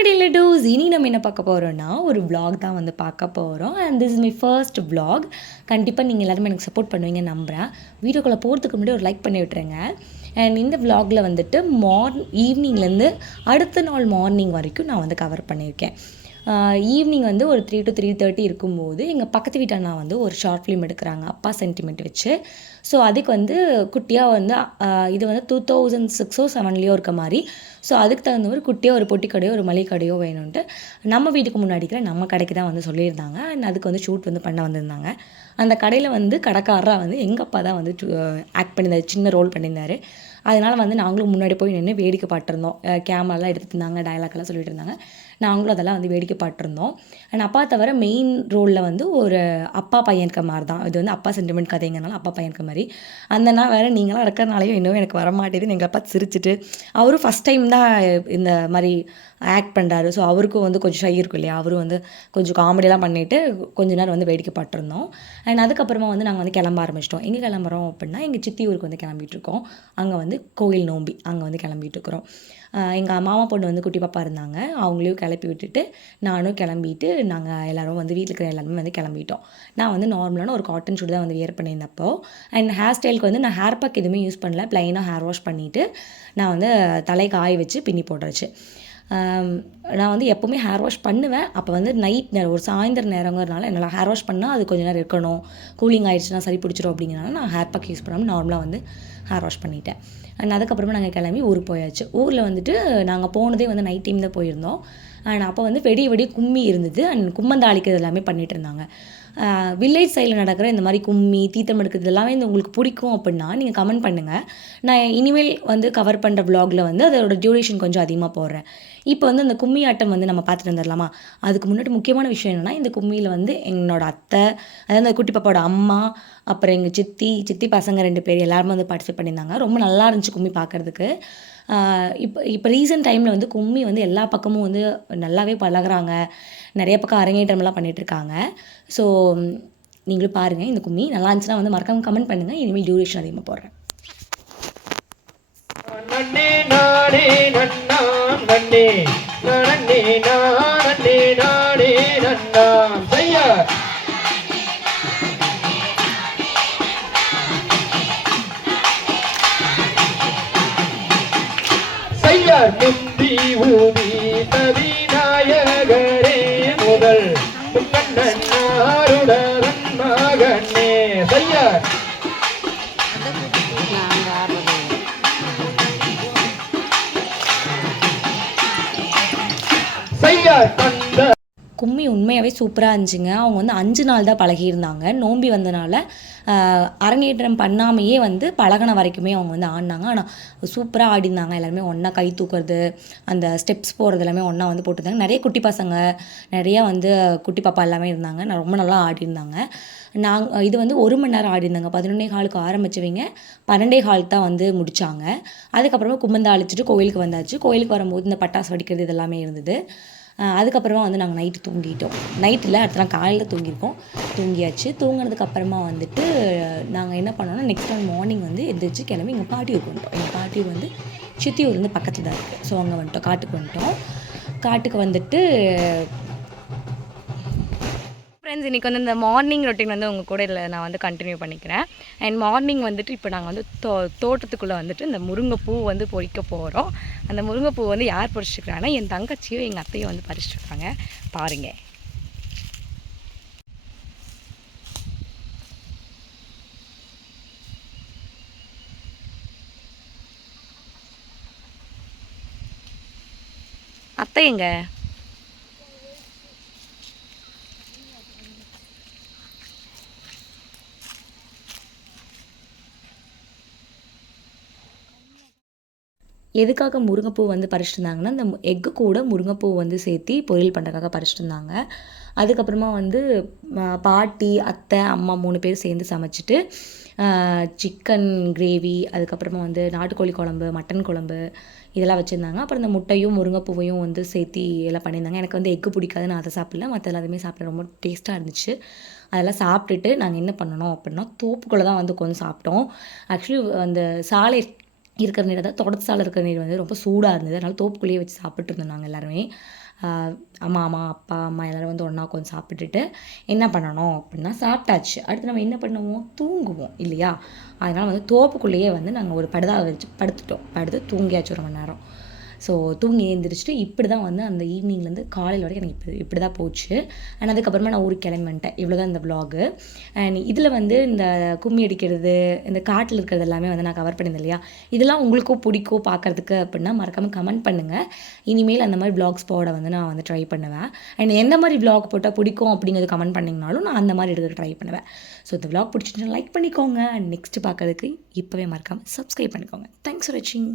Media two's இனி நம்ம என்ன பார்க்க போகிறோன்னா ஒரு vlog தான் வந்து பார்க்க போகிறோம். And this is my first vlog. கண்டிப்பாக நீங்கள் எல்லாருமே எனக்கு சப்போர்ட் பண்ணுவீங்க நம்புகிறேன். வீடியோக்குள்ளே போகிறதுக்கு முன்னாடி ஒரு லைக் பண்ணி விட்டுருங்க. அண்ட் இந்த vlogல வந்துட்டு ஈவினிங்லேருந்து அடுத்த நாள் மார்னிங் வரைக்கும் நான் வந்து கவர் பண்ணியிருக்கேன். ஈவினிங் வந்து ஒரு 3 to 3:30 இருக்கும்போது எங்கள் பக்கத்து வீட்டு அண்ணா வந்து ஒரு ஷார்ட் ஃபிலிம் எடுக்கிறாங்க அப்பா சென்டிமெண்ட் வச்சு. ஸோ அதுக்கு வந்து குட்டியாக வந்து இது வந்து 2006 7 இருக்க மாதிரி. ஸோ அதுக்கு தகுந்த மாதிரி குட்டியாக ஒரு பொட்டி கடையோ ஒரு மளிகை கடையோ வேணும்ன்ட்டு நம்ம வீட்டுக்கு முன்னாடி இருக்கிற நம்ம கடைக்கு தான் வந்து சொல்லியிருந்தாங்க. அண்ட் அதுக்கு வந்து ஷூட் வந்து பண்ண வந்திருந்தாங்க. அந்த கடையில் வந்து கடைக்காரராக வந்து எங்கள் அப்பா தான் வந்து ஆக்ட் பண்ணியிருந்தார், சின்ன ரோல் பண்ணியிருந்தார். அதனால் வந்து நாங்களும் முன்னாடி போய் நின்று வேடிக்கை பார்த்துருந்தோம். கேமராலாம் எடுத்துகிட்டு இருந்தாங்க, டயலாக்லாம் சொல்லிட்டு இருந்தாங்க. நாங்களும் அதெல்லாம் வந்து வேடிக்கை பார்த்துருந்தோம். அண்ட் அப்பா தவிர மெயின் ரோலில் வந்து ஒரு அப்பா பையன் இருக்க மாதிரி தான். இது வந்து அப்பா சென்டிமெண்ட் கதைங்கிறனால அப்பா பையன் இருக்க மாதிரி. அந்த நாள் வேறு நீங்களாம் இருக்கிறனாலையும் இன்னும் எனக்கு வரமாட்டேதுன்னு எங்களை பார்த்து சிரிச்சிட்டு, அவரும் ஃபஸ்ட் டைம் தான் இந்த மாதிரி ஆக்ட் பண்ணுறாரு. ஸோ அவருக்கும் வந்து கொஞ்சம் ஷை இருக்கும் இல்லையா, அவரும் வந்து கொஞ்சம் காமெடியெல்லாம் பண்ணிவிட்டு கொஞ்ச நேரம் வந்து வேடிக்கை பார்த்துருந்தோம். அண்ட் அதுக்கப்புறமா வந்து நாங்கள் வந்து கிளம்ப ஆரம்பிச்சிட்டோம். எங்கே கிளம்புறோம் அப்படின்னா எங்கள் சித்தி ஊருக்கு வந்து கிளம்பிகிட்ருக்கோம். அங்கே வந்து கோயில் நோம்பி அங்கே வந்து கிளம்பிகிட்ருக்குறோம். எங்கள் மாமா பொண்ணு வந்து குட்டி பாப்பா இருந்தாங்க, அவங்களையும் கிளப்பி விட்டுட்டு நானும் கிளம்பிட்டு நாங்கள் எல்லோரும் வந்து வீட்டில் இருக்கிற எல்லாருமே வந்து கிளம்பிட்டோம். நான் வந்து நார்மலான ஒரு காட்டன் ஷூட் தான் வந்து வியர் பண்ணியிருந்தப்போ. அண்ட் ஹேர் ஸ்டைலுக்கு வந்து நான் ஹேர் பேக் எதுவுமே யூஸ் பண்ணல, ப்ளைனாக ஹேர் வாஷ் பண்ணிவிட்டு நான் வந்து தலை காய வச்சு பின்னி போட்டுருச்சு. நான் வந்து எப்போவுமே ஹேர் வாஷ் பண்ணுவேன். அப்போ வந்து நைட் நேரம் ஒரு சாயந்தர நேரங்கிறதுனால என்னால் ஹேர் வாஷ் பண்ணால் அது கொஞ்சம் நேரம் இருக்கணும், கூலிங் ஆகிடுச்சுன்னா சரி பிடிச்சிடும் அப்படிங்கிறனால நான் ஹேர் பேக் யூஸ் பண்ணாமல் நார்மலாக வந்து ஹேர் வாஷ் பண்ணிட்டேன். அண்ட் அதுக்கப்புறமா நாங்கள் கிளம்பி ஊருக்கு போயாச்சு. ஊரில் வந்துட்டு நாங்கள் போனதே வந்து நைட் டைம் தான் போயிருந்தோம். அண்ட் அப்போ வந்து வெடி கும்மி இருந்தது. அண்ட் கும்மந்தாளிக்கிறது எல்லாமே பண்ணிகிட்டு இருந்தாங்க. வில்லேஜ் சைடில் நடக்கிற இந்த மாதிரி கும்மி தீர்த்தம் எடுக்கிறது எல்லாமே இந்த உங்களுக்கு பிடிக்கும் அப்படின்னா நீங்கள் கமெண்ட் பண்ணுங்கள். நான் இனிமேல் வந்து கவர் பண்ணுற vlogல வந்து அதோட டியூரேஷன் கொஞ்சம் அதிகமாக போடுறேன். இப்போ வந்து அந்த கும்மி ஆட்டம் வந்து நம்ம பார்த்துட்டு வந்துடலாமா? அதுக்கு முன்னாடி முக்கியமான விஷயம் என்னென்னா, இந்த கும்மியில் வந்து என்னோட அத்தை, அதாவது அந்த குட்டி பாப்பாவோட அம்மா, அப்புறம் எங்கள் சித்தி பசங்க 2 பேர் எல்லாருமே வந்து பார்ட்டிசிபேட் பண்ணியிருந்தாங்க. ரொம்ப நல்லா இருந்துச்சு கும்மி பார்க்குறதுக்கு. இப்போ ரீசெண்ட் டைமில் வந்து கும்மி வந்து எல்லா பக்கமும் வந்து நல்லாவே பழகுறாங்க. நிறைய பக்கம் அரங்கேற்றமெல்லாம் பண்ணிகிட்ருக்காங்க. ஸோ நீங்களும் பாருங்கள். இந்த கும்மி நல்லா இருந்துச்சுன்னா வந்து மறக்காம கமெண்ட் பண்ணுங்கள். இனிமேல் டியூரேஷன் அதிகமாக போடுறேன். நன்னே நானே நன்னாம் நன்னே நன்னே நானே நானே நன்னாம் செய்யா செய்யார் முந்தி ஊதி நதிநாயகரே முதல் முக்கண்ணன் நாருடன் மகனே செய்யார் கும்மி உண்மையாகவே சூப்பராக இருந்துச்சுங்க. அவங்க வந்து 5 நாள் தான் பழகியிருந்தாங்க. நோம்பி வந்தனால அரங்கேற்றம் பண்ணாமையே வந்து பழகின வரைக்குமே அவங்க வந்து ஆடினாங்க. ஆனால் சூப்பராக ஆடினாங்க. எல்லாருமே ஒன்றா கை தூக்குறது, அந்த ஸ்டெப்ஸ் போகிறது எல்லாமே ஒன்றா வந்து போட்டிருந்தாங்க. நிறைய குட்டி பசங்க, நிறையா வந்து குட்டி பாப்பா எல்லாமே இருந்தாங்க. நான் ரொம்ப நல்லா ஆடிருந்தாங்க. இது வந்து 1 மணி நேரம் ஆடிருந்தாங்க. 11:15 ஆரம்பிச்சவங்க 12:15 தான் வந்து முடித்தாங்க. அதுக்கப்புறமா கும்பந்தாளிச்சிட்டு கோயிலுக்கு வந்தாச்சு. கோயிலுக்கு வரும்போது இந்த பட்டாசு வெடிக்கிறது இதெல்லாமே இருந்தது. அதுக்கப்புறமா வந்து நாங்கள் நைட்டு தூங்கிட்டோம். நைட்டில் அடுத்த நாள் காலையில் தூங்கியாச்சு. தூங்கினதுக்கப்புறமா வந்துட்டு நாங்கள் என்ன பண்ணோம்னா, நெக்ஸ்ட் நாள் மார்னிங் வந்து எந்திரிச்சு கிளம்பி எங்கள் பாட்டியூருக்கு வந்துட்டோம். எங்கள் பாட்டியூர் வந்து சித்தியூர் வந்து பக்கத்தில் தான் இருக்குது. ஸோ அங்கே வந்துட்டோம், காட்டுக்கு வந்துட்டு ஃப்ரெண்ட்ஸ், இன்றைக்கி வந்து இந்த மார்னிங் ரொட்டீன் வந்து உங்கள் கூட இதில் நான் வந்து கண்டினியூ பண்ணிக்கிறேன். அண்ட் மார்னிங் வந்துட்டு இப்போ நாங்கள் வந்து தோட்டத்துக்குள்ளே வந்துட்டு இந்த முருங்கைப்பூ வந்து பொறிக்க போகிறோம். அந்த முருங்கைப்பூ வந்து யார் பறிச்சுக்கிறாங்கன்னா, என் தங்கச்சியும் எங்கள் அத்தையும் வந்து பறிச்சுட்ருக்காங்க. பாருங்கள். அத்தை எங்க? எதுக்காக முருங்கைப்பூ வந்து பறிச்சுட்டு இருந்தாங்கன்னா, இந்த எக்கு கூட முருங்கைப்பூ வந்து சேர்த்தி பொரியல் பண்ணுறதுக்காக பறிச்சுட்டு இருந்தாங்க. அதுக்கப்புறமா வந்து பாட்டி, அத்தை, அம்மா 3 பேர் சேர்ந்து சமைச்சிட்டு சிக்கன் கிரேவி, அதுக்கப்புறமா வந்து நாட்டுக்கோழி குழம்பு, மட்டன் குழம்பு இதெல்லாம் வச்சுருந்தாங்க. அப்புறம் இந்த முட்டையும் முருங்கைப்பூவையும் வந்து சேர்த்தி எல்லாம் பண்ணியிருந்தாங்க. எனக்கு வந்து எக்கு பிடிக்காது, நான் அதை சாப்பிடல. மற்ற எல்லாத்தையுமே சாப்பிட ரொம்ப டேஸ்ட்டாக இருந்துச்சு. அதெல்லாம் சாப்பிட்டுட்டு நாங்கள் என்ன பண்ணணும் அப்படின்னா, தோப்புக்குள்ளே தான் வந்து உட்காந்து சாப்பிட்டோம். ஆக்சுவலி அந்த இருக்கிற நீர், அதாவது தோட்டத்தால் இருக்கிற நீர் வந்து ரொம்ப சூடாக இருந்தது. அதனால் தோப்புக்குள்ளேயே வச்சு சாப்பிட்டு இருந்தோம் நாங்கள் எல்லாருமே. மாமா, அப்பா, அம்மா எல்லோரும் வந்து ஒன்றா உட்காந்து சாப்பிட்டுட்டு என்ன பண்ணணும் அப்படின்னா, சாப்பிட்டாச்சு. அடுத்து நம்ம என்ன பண்ணுவோம், தூங்குவோம் இல்லையா? அதனால் வந்து தோப்புக்குள்ளேயே வந்து நாங்கள் ஒரு படுதா வச்சு படுத்து தூங்கியாச்சு 1 மணி நேரம். ஸோ தூங்கி எழுந்திரிச்சிட்டு இப்படி தான் வந்து அந்த ஈவினிங்லேருந்து காலையில் வரைக்கும் எனக்கு இப்படி தான் போச்சு. அண்ட் அதுக்கப்புறமா நான் ஊருக்கு கிளம்பி வந்துட்டேன். இவ்வளோ தான் இந்த விலாகு. அண்ட் இதில் வந்து இந்த கும்மி அடிக்கிறது, இந்த காட்டில் இருக்கிறது எல்லாமே வந்து நான் கவர் பண்ணியிருந்தேன் இல்லையா? இதெல்லாம் உங்களுக்கும் பிடிக்கும் பார்க்குறதுக்கு அப்படின்னா மறக்காமல் கமெண்ட் பண்ணுங்கள். இனிமேல் அந்த மாதிரி விலாக்ஸ் போட வந்து நான் வந்து ட்ரை பண்ணுவேன். அண்ட் எந்த மாதிரி விலாக் போட்டால் பிடிக்கும் அப்படிங்கிறது கமெண்ட் பண்ணிங்கனாலும் நான் அந்த மாதிரி எடுக்க ட்ரை பண்ணுவேன். ஸோ இந்த விலாக் பிடிச்சிட்டு லைக் பண்ணிக்கோங்க. அண்ட் நெக்ஸ்ட்டு பார்க்கறதுக்கு இப்போவே மறக்காமல் சப்ஸ்கிரைப் பண்ணிக்கோங்க. தேங்க்ஸ் ஃபார் வாட்சிங்.